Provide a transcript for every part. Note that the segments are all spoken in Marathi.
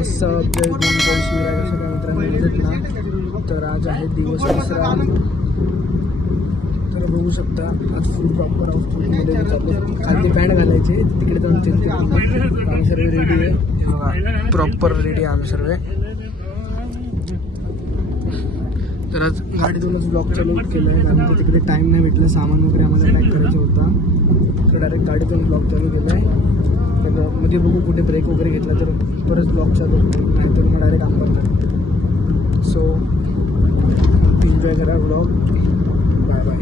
जय भीम जय शिवराय सगळ्या मित्रांनो ना. तर आज आहे दिवस विश्राम. तर बघू शकता आज फुल प्रॉपर आउटफिटमध्ये खाली पॅन्ट घालायचे तिकडे जाऊन चेंज करून आम्ही सर्व रेडी आहे. प्रॉपर रेडी आहे आम्ही सर्व. तर आज गाडीतूनच ब्लॉग चालू केलं आहे कारण तिकडे टाईम नाही भेटला. सामान वगैरे आम्हाला पॅक करायचं होता तर डायरेक्ट गाडीतून ब्लॉग चालू केला आहे. तर मध्ये बघू कुठे ब्रेक वगैरे घेतला तर परत ब्लॉग चालू नाही तर मग डायरेक्ट आंबरणार. सो एन्जॉय करा blog. Bye bye.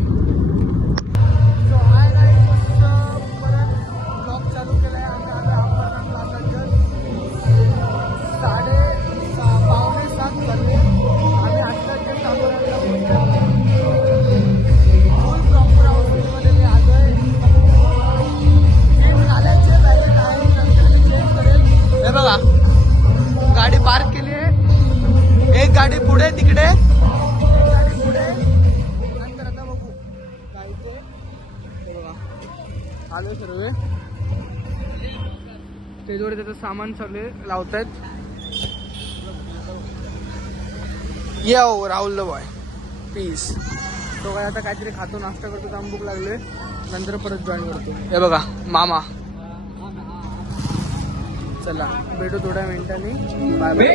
So hi guys, परत ब्लॉग चालू केला आहे. आम्ही आंबरनाथला आता 6:45 झाले. आम्ही आत्ता जस्ट आंबरनाथला फुल प्रॉपर आउटफिटमध्ये मी आलो आहे. हे बघा गाडी पार्क केली आहे. एक गाडी पुढे तिकडे, एक गाडी पुढे. नंतर आता बघू काय ते. बघा आलो सर्व. ते जोडे त्याचं सामान चालू लावतायत. येऊ राहुल बॉय पीस. तो काय आता काहीतरी खातो, नाश्ता करतो, जाम भूक लागले. नंतर परत जॉईन करतो. हे बघा मामा. चला भेटू थोड्या मिनिटांनी. Bye bye.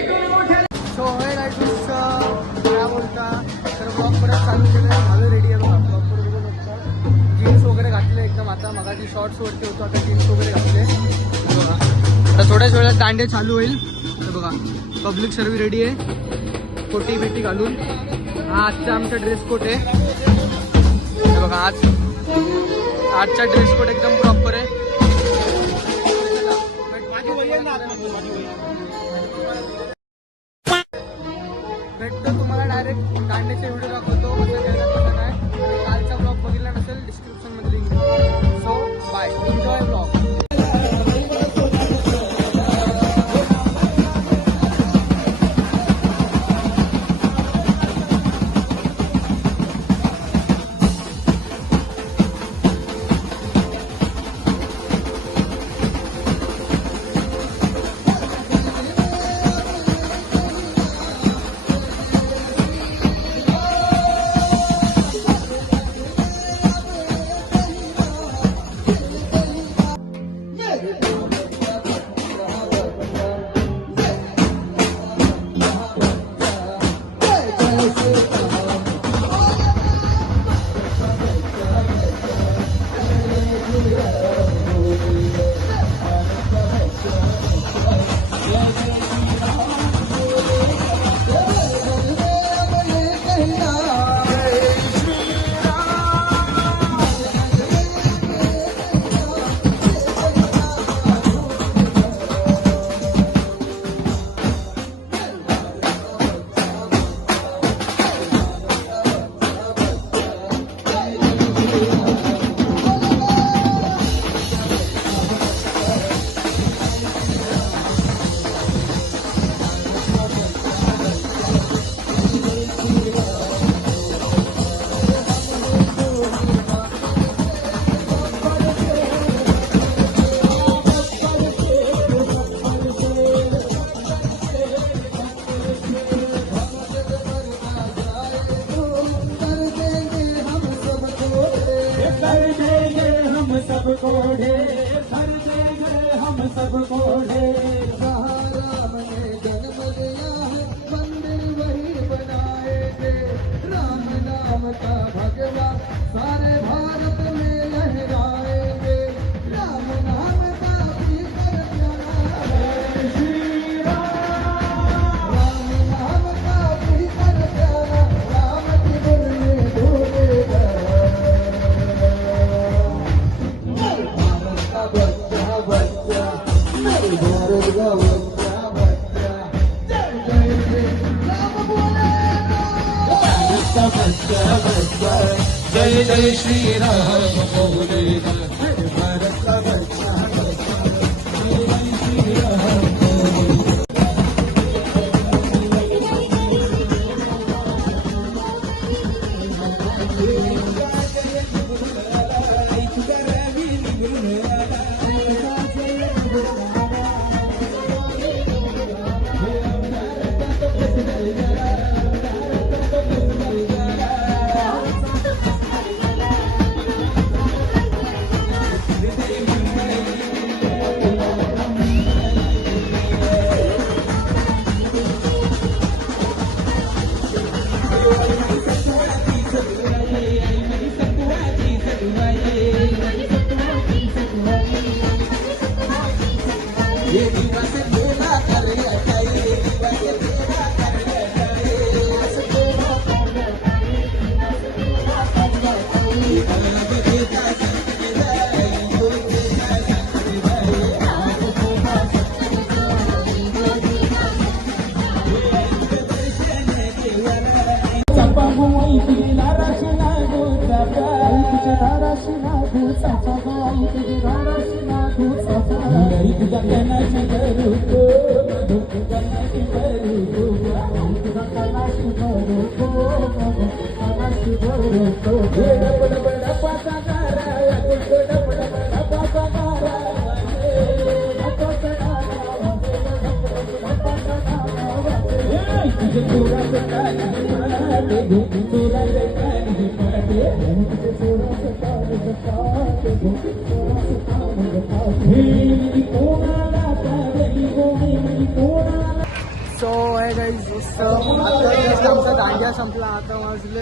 सो होय गाईज, काय बोलता. तर ब्लॉग परत चालू केलं. माझं रेडी आहे बघा. प्रॉपर बघू शकता. जीन्स वगैरे घातले एकदम. आता मगाची शॉर्ट्स वरती होतो, आता जीन्स वगैरे घातले बघा. आता थोड्याच वेळात दांडे चालू होईल. तर बघा पब्लिक सर्व रेडी आहे कोटी बेटी घालून. हा आजचा आमचा ड्रेस कोड आहे. बघा आजचा ड्रेस कोड एकदम प्रॉपर आहे. भेटतो तुम्हाला डायरेक्ट दांड्याचे व्हिडिओ दाखवतो कसं केलं कसं काय. कालचा ब्लॉग बघितला नसेल डिस्क्रिप्शन मध्ये लिंक आहे. So bye, enjoy blog. हम सबको राम ने जन्म दिया है, मंदिर वही बनाएंगे। राम नाम का भगवा सारे भारत में लहराएंगे। राम नाम का पीकर प्यारा है श्री राम। राम नाम का पीकर प्यारा, राम की मुरली ढूंढेगा। भारत का बच्चा बच्चा, मेरे भारत का बच्चा बच्चा, जय जय श्री राम बोले। भारत का बच्चा बच्चा, जय जय श्री राम बोले। मेरे भारत का बच्चा बच्चा, जय जय श्री राम बोले। सो आहे गाईज आता जस्ट आमचा दांडिया संपला. आता वाजले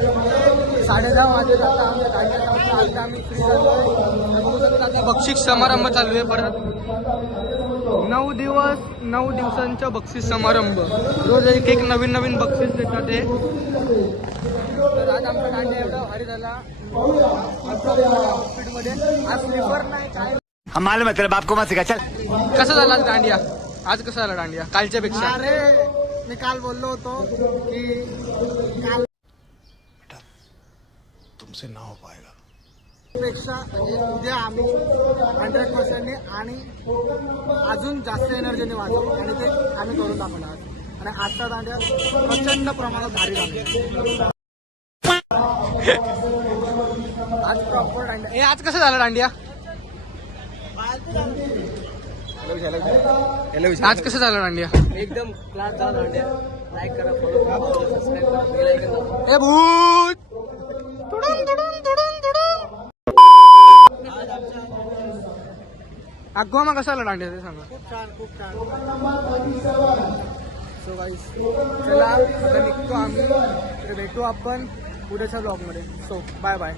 10:30 वाजले. आता आमचा दांडिया संपला. आता आम्ही फ्री झालो. आता बक्षीस समारंभ चालू आहे परत. 9 दिवसांचा बक्षीस समारंभ. रोज एक नवीन नवीन बक्षीस देतात ते. तर आज आमचा दांडिया एवढा भारी झाला स्पीडमध्ये. आज स्लीपर नाही काय. हम मालूम है तेरे बाप को मत सिखा चल. कसा झाला आज दांडिया? आज कसा झाला दांडिया कालच्या पेक्षा? अरे मी काल बोललो होतो की काल तुमसे ना हो पाएगा. पेक्षा म्हणजे उद्या आम्ही 100% आणि अजून जास्त एनर्जीने वाजवू आणि ते आम्ही करून दाखवणार. आणि आजचा दांड्या प्रचंड प्रमाणात भारी झाला. आज प्रॉपर दांडिया. आज कसं झालं दांडिया? आज कसं झालं दांडिया? एकदम क्लास झाला दांड्या. लाईक करा, फॉलो करा, सबस्क्राईब करा, बेल आयकॉन दाबा. ए भूत तुडुम तुडुम तुडुम तुडुम. अगवा मग कसं झालं दांडिया ते सांगा. खूप छान. सो गाईस चला आता निघतो आम्ही. तर भेटू आपण पुढच्या ब्लॉगमध्ये. So bye bye.